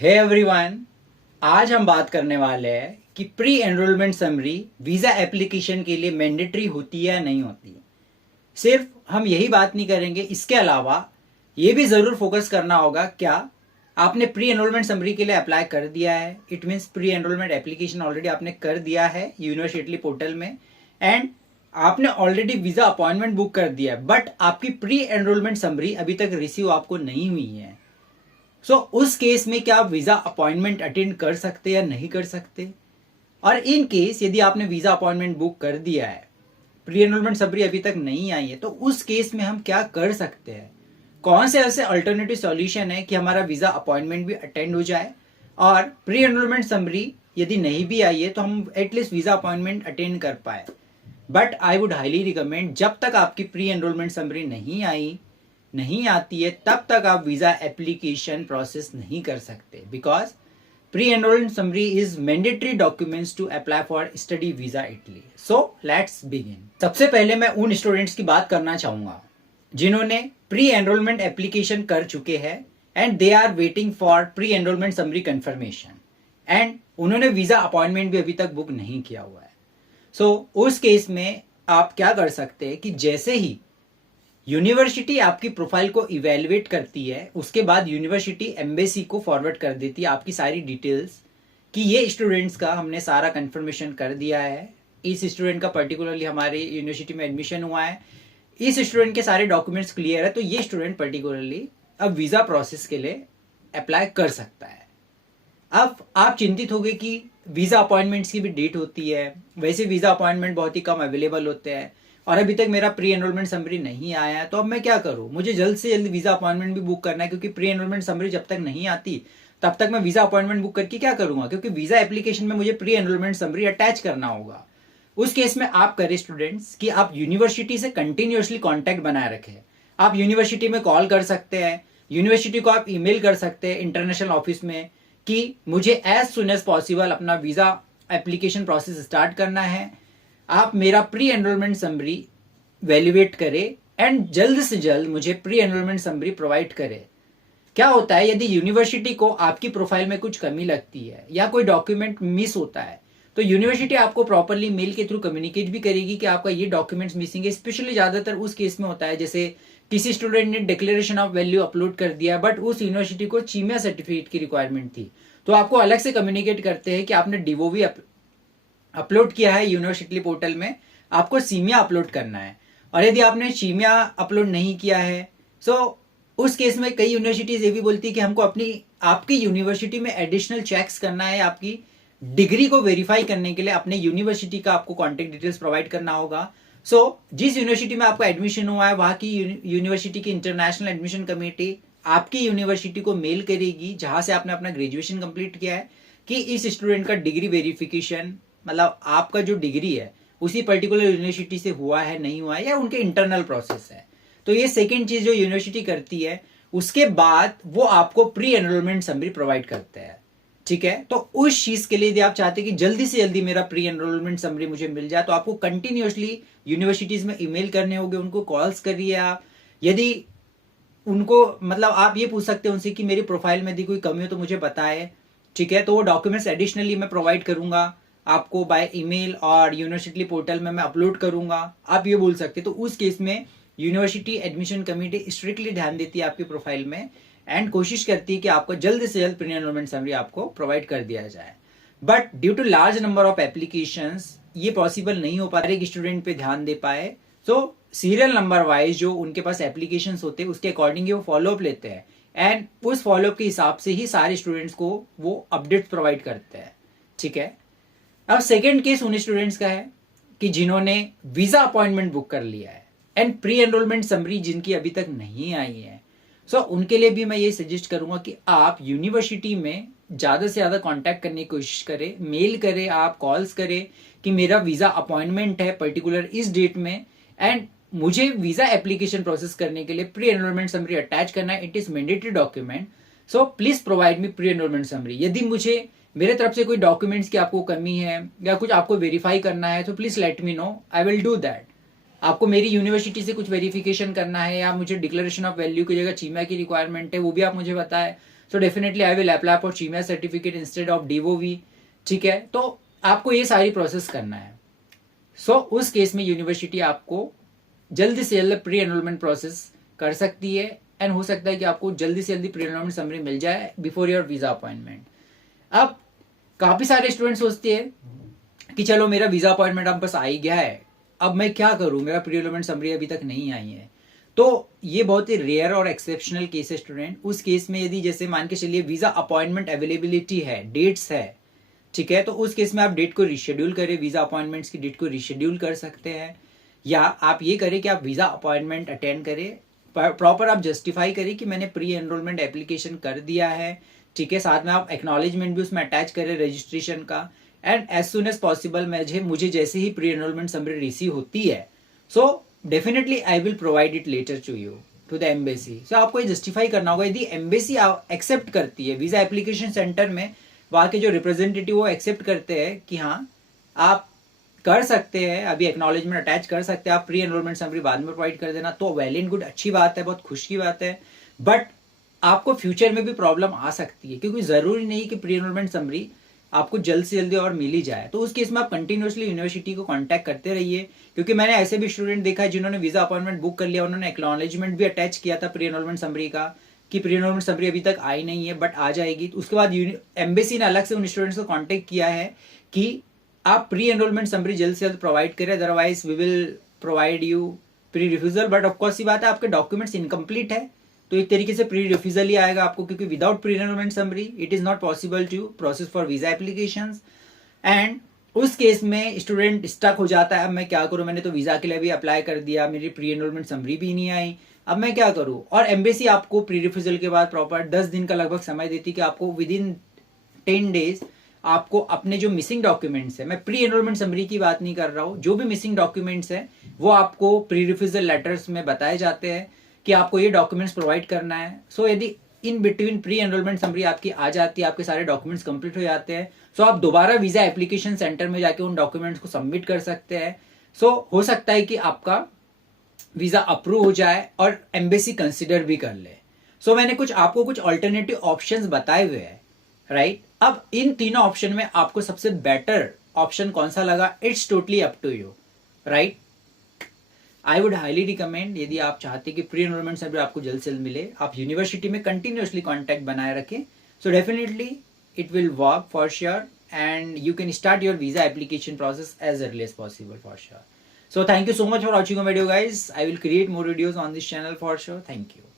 Hey everyone, आज हम बात करने वाले हैं कि pre enrolment summary visa application के लिए मैंडेटरी होती है या नहीं होती। सिर्फ हम यही बात नहीं करेंगे, इसके अलावा ये भी ज़रूर फोकस करना होगा क्या आपने प्री एनरोलमेंट समरी के लिए अप्लाई कर दिया है। It means pre enrolment application already आपने कर दिया है यूनिवर्सिटी पोर्टल में एंड आपने ऑलरेडी वीज़ा अपॉइंटमेंट बुक कर दिया है, बट आपकी प्री एनरोलमेंट समरी अभी तक रिसीव आपको नहीं हुई है। उस केस में क्या आप वीज़ा अपॉइंटमेंट अटेंड कर सकते या नहीं कर सकते। और इन केस यदि आपने वीज़ा अपॉइंटमेंट बुक कर दिया है, प्री एनरोलमेंट समरी अभी तक नहीं आई है, तो उस केस में हम क्या कर सकते हैं। कौन से ऐसे अल्टरनेटिव सॉल्यूशन है कि हमारा वीज़ा अपॉइंटमेंट भी अटेंड हो जाए और प्री एनरोलमेंट समरी यदि नहीं भी आई है तो हम एटलीस्ट वीज़ा अपॉइंटमेंट अटेंड कर पाए। But I would highly recommend, जब तक आपकी प्री एनरोलमेंट समरी नहीं आती है तब तक आप वीज़ा एप्लीकेशन प्रोसेस नहीं कर सकते, because pre enrolment summary is mandatory documents to apply for study visa Italy. So let's begin. सबसे पहले मैं उन स्टूडेंट्स की बात करना चाहूँगा जिन्होंने प्री एनरोलमेंट एप्लीकेशन कर चुके हैं and they are waiting for pre enrolment summary confirmation and उन्होंने वीज़ा अपॉइंटमेंट भी अभी तक बुक नहीं किया हुआ है। उस केस में आप क्या कर सकते हैं कि जैसे ही यूनिवर्सिटी आपकी प्रोफाइल को इवेलुएट करती है, उसके बाद यूनिवर्सिटी एम्बेसी को फॉरवर्ड कर देती है आपकी सारी डिटेल्स कि ये स्टूडेंट्स का हमने सारा कंफर्मेशन कर दिया है, इस स्टूडेंट का पर्टिकुलरली हमारे यूनिवर्सिटी में एडमिशन हुआ है, इस स्टूडेंट के सारे डॉक्यूमेंट्स क्लियर है, तो ये स्टूडेंट पर्टिकुलरली अब वीज़ा प्रोसेस के लिए अप्लाई कर सकता है। अब आप चिंतित होंगे कि वीज़ा अपॉइंटमेंट्स की भी डेट होती है, वैसे वीज़ा अपॉइंटमेंट बहुत ही कम अवेलेबल होते हैं और अभी तक मेरा प्री एनरोलमेंट समरी नहीं आया है, तो अब मैं क्या करूं। मुझे जल्द से जल्द वीज़ा अपॉइंटमेंट भी बुक करना है, क्योंकि प्री एनरोलमेंट समरी जब तक नहीं आती तब तक मैं वीज़ा अपॉइंटमेंट बुक करके क्या करूंगा, क्योंकि वीज़ा एप्लीकेशन में मुझे प्री एनरोलमेंट समरी अटैच करना होगा। उस केस में आप करें स्टूडेंट्स कि आप यूनिवर्सिटी से कंटिन्यूसली कॉन्टैक्ट बनाए रखें। आप यूनिवर्सिटी में कॉल कर सकते हैं, यूनिवर्सिटी को आप ईमेल कर सकते हैं इंटरनेशनल ऑफिस में कि मुझे एज सुन एज पॉसिबल अपना वीज़ा एप्लीकेशन प्रोसेस स्टार्ट करना है, आप मेरा प्री एनरोलमेंट समरी वैल्यूएट करें एंड जल्द से जल्द मुझे प्री एनरोलमेंट समरी प्रोवाइड करें। क्या होता है, यदि यूनिवर्सिटी को आपकी प्रोफाइल में कुछ कमी लगती है या कोई डॉक्यूमेंट मिस होता है तो यूनिवर्सिटी आपको प्रॉपरली मेल के थ्रू कम्युनिकेट भी करेगी कि आपका ये डॉक्यूमेंट्स मिसिंग है। स्पेशली ज़्यादातर उस केस में होता है जैसे किसी स्टूडेंट ने डिक्लेरेशन ऑफ वैल्यू अपलोड कर दिया बट उस यूनिवर्सिटी को चीमिया सर्टिफिकेट की रिक्वायरमेंट थी, तो आपको अलग से कम्युनिकेट करते हैं कि आपने डीओवी अपलोड किया है यूनिवर्सिटी पोर्टल में, आपको सीमिया अपलोड करना है। और यदि आपने सीमिया अपलोड नहीं किया है उस केस में कई यूनिवर्सिटीज ये भी बोलती है कि हमको आपकी यूनिवर्सिटी में एडिशनल चेक्स करना है, आपकी डिग्री को वेरीफाई करने के लिए अपने यूनिवर्सिटी का आपको कॉन्टेक्ट डिटेल्स प्रोवाइड करना होगा। जिस यूनिवर्सिटी में आपका एडमिशन हुआ है वहां की यूनिवर्सिटी की इंटरनेशनल एडमिशन कमेटी आपकी यूनिवर्सिटी को मेल करेगी जहां से आपने अपना ग्रेजुएशन कंप्लीट किया है कि इस स्टूडेंट का डिग्री वेरिफिकेशन, मतलब आपका जो डिग्री है उसी पर्टिकुलर यूनिवर्सिटी से हुआ है नहीं हुआ है या उनके इंटरनल प्रोसेस है। तो ये सेकेंड चीज जो यूनिवर्सिटी करती है, उसके बाद वो आपको प्री एनरोलमेंट समरी प्रोवाइड करते हैं। ठीक है, तो उस चीज के लिए यदि आप चाहते हैं कि जल्दी से जल्दी मेरा प्री एनरोलमेंट समरी मुझे मिल जाए तो आपको कंटिन्यूसली यूनिवर्सिटीज में ईमेल करने होंगे, उनको कॉल्स करिए आप। यदि उनको मतलब आप ये पूछ सकते हैं उनसे कि मेरी प्रोफाइल में यदि कोई कमी हो तो मुझे बताए। ठीक है, तो वो डॉक्यूमेंट्स एडिशनली मैं प्रोवाइड करूंगा आपको बाय ईमेल और यूनिवर्सिटी पोर्टल में मैं अपलोड करूंगा, आप ये बोल सकते हैं। तो उस केस में यूनिवर्सिटी एडमिशन कमेटी स्ट्रिक्टली ध्यान देती है आपकी प्रोफाइल में एंड कोशिश करती है कि आपको जल्द से जल्द प्री एनरोलमेंट समरी आपको प्रोवाइड कर दिया जाए। But due to large number of applications ये पॉसिबल नहीं हो पा रहा है कि स्टूडेंट पे ध्यान दे पाए। सीरियल नंबर वाइज जो उनके पास एप्लीकेशंस होते हैं उसके अकॉर्डिंग वो फॉलोअप लेते हैं एंड उस फॉलोअप के हिसाब से ही सारे स्टूडेंट्स को वो अपडेट्स प्रोवाइड करते हैं। ठीक है, अब सेकेंड केस उन स्टूडेंट्स का है कि जिन्होंने वीजा अपॉइंटमेंट बुक कर लिया है एंड प्री एनरोलमेंट समरी जिनकी अभी तक नहीं आई है। उनके लिए भी मैं ये सजेस्ट करूंगा कि आप यूनिवर्सिटी में ज्यादा से ज्यादा कांटेक्ट करने की कोशिश करें, मेल करें, आप कॉल्स करें कि मेरा वीजा अपॉइंटमेंट है पर्टिकुलर इस डेट में एंड मुझे वीजा एप्लीकेशन प्रोसेस करने के लिए प्री एनरोलमेंट समरी अटैच करना है, it is mandatory document, please provide me pre enrolment summary. यदि मुझे मेरे तरफ से कोई डॉक्यूमेंट्स की आपको कमी है या कुछ आपको वेरीफाई करना है तो please let me know, I will do that. आपको मेरी यूनिवर्सिटी से कुछ वेरिफिकेशन करना है या मुझे डिक्लेरेशन ऑफ वैल्यू की जगह चीमा की रिक्वायरमेंट है वो भी आप मुझे बताएं, सो definitely I will apply for Cheema certificate instead of DOV, ठीक है। तो आपको ये सारी प्रोसेस करना है। सो उस केस में यूनिवर्सिटी आपको जल्दी से जल्दी प्री एनरोलमेंट प्रोसेस कर सकती है, एंड हो सकता है कि आपको जल्दी से जल्दी प्री एनरोलमेंट समरी मिल जाए बिफोर योर वीजा अपॉइंटमेंट। अब काफी सारे स्टूडेंट सोचते हैं कि चलो मेरा वीजा अपॉइंटमेंट अब बस आ ही गया है, अब मैं क्या करूं, मेरा प्री एनरोलमेंट समरी अभी तक नहीं आई है। तो ये बहुत ही रेयर और एक्सेप्शनल केस है स्टूडेंट। उस केस में यदि जैसे मान के चलिए वीजा अपॉइंटमेंट अवेलेबिलिटी है, डेट्स है, ठीक है, तो उस केस में आप डेट को रिशेड्यूल करें, वीजा अपॉइंटमेंट्स की डेट को रिशेड्यूल कर सकते हैं, या आप ये करें कि आप वीजा अपॉइंटमेंट अटेंड करें, प्रॉपर आप जस्टिफाई करें कि मैंने प्री एनरोलमेंट एप्लीकेशन कर दिया है, ठीक है, साथ में आप एक्नॉलेजमेंट भी उसमें अटैच करें रजिस्ट्रेशन का, and as soon as possible मुझे जैसे ही प्री एनरोलमेंट समरी रिसीव होती है, so definitely I will provide it later to you to the embassy. So आपको ये जस्टिफाई करना होगा, यदि एम्बेसी एक्सेप्ट करती है, वीजा एप्लीकेशन सेंटर में वहां के जो रिप्रेजेंटेटिव वो एक्सेप्ट करते हैं कि हाँ आप कर सकते हैं, अभी एक्नॉलेजमेंट अटैच कर सकते हैं, आप प्री एनरोलमेंट समरी बाद में प्रोवाइड कर देना, तो वेल एंड गुड, अच्छी बात है, बहुत खुश की बात है। बट आपको फ्यूचर में भी प्रॉब्लम आ सकती है, क्योंकि जरूरी नहीं कि प्री एनरोलमेंट समरी आपको जल्द से जल्दी और मिल ही जाए। तो उस केस में आप कंटिन्यूसली यूनिवर्सिटी को कांटेक्ट करते रहिए, क्योंकि मैंने ऐसे भी स्टूडेंट देखा है जिन्होंने वीजा अपॉइंटमेंट बुक कर लिया, उन्होंने एक्नॉलेजमेंट भी अटैच किया था प्री एनरोलमेंट समरी का कि प्री एनरोलमेंट समरी अभी तक आई नहीं है बट आ जाएगी। तो उसके बाद एम्बेसी ने अलग से उन स्टूडेंट्स को कॉन्टेक्ट किया है कि आप प्री एनरोलमेंट समरी जल्द से जल्द प्रोवाइड करें, otherwise we will provide you pre refusal. But of course ये बात है, आपके डॉक्यूमेंट्स इनकम्प्लीट है तो एक तरीके से प्री रिफ्यूजल ही आएगा आपको, क्योंकि without pre enrolment summary it is not possible to process for visa applications. And उस केस में स्टूडेंट स्टक हो जाता है, अब मैं क्या करूं, मैंने तो वीजा के लिए भी अप्लाई कर दिया, मेरी प्री एनरोलमेंट समरी भी नहीं आई, अब मैं क्या करूं। और एम्बेसी आपको प्री रिफ्यूजल के बाद प्रॉपर 10 दिन का लगभग समय देती कि आपको विद इन 10 डेज आपको अपने जो मिसिंग डॉक्यूमेंट्स है, मैं प्री एनरोलमेंट समरी की बात नहीं कर रहा हूं, जो भी मिसिंग डॉक्यूमेंट्स है वो आपको प्री रिफ्यूजल लेटर्स में बताए जाते हैं कि आपको ये डॉक्यूमेंट्स प्रोवाइड करना है। सो यदि in between pre enrolment summary आपकी आ जाती है, आपके सारे डॉक्यूमेंट्स कंप्लीट हो जाते हैं, सो आप दोबारा वीजा एप्लीकेशन सेंटर में जाके उन डॉक्यूमेंट्स को सबमिट कर सकते हैं। सो हो सकता है कि आपका वीजा अप्रूव हो जाए और एम्बेसी कंसिडर भी कर ले। सो मैंने आपको कुछ ऑल्टरनेटिव ऑप्शंस बताए हुए हैं, राइट। अब इन तीनों ऑप्शन में आपको सबसे बेटर ऑप्शन कौन सा लगा, it's totally up to you, right. I would highly recommend, यदि आप चाहते कि प्री एनरोलमेंट समरी आपको जल्द से जल्द मिले, आप यूनिवर्सिटी में कंटिन्यूअसली कांटेक्ट बनाए रखें। So definitely it will work for sure, and you can start your visa application process as early as possible for sure. So thank you so much for watching our video guys. I will create more videos on this channel for sure. Thank you.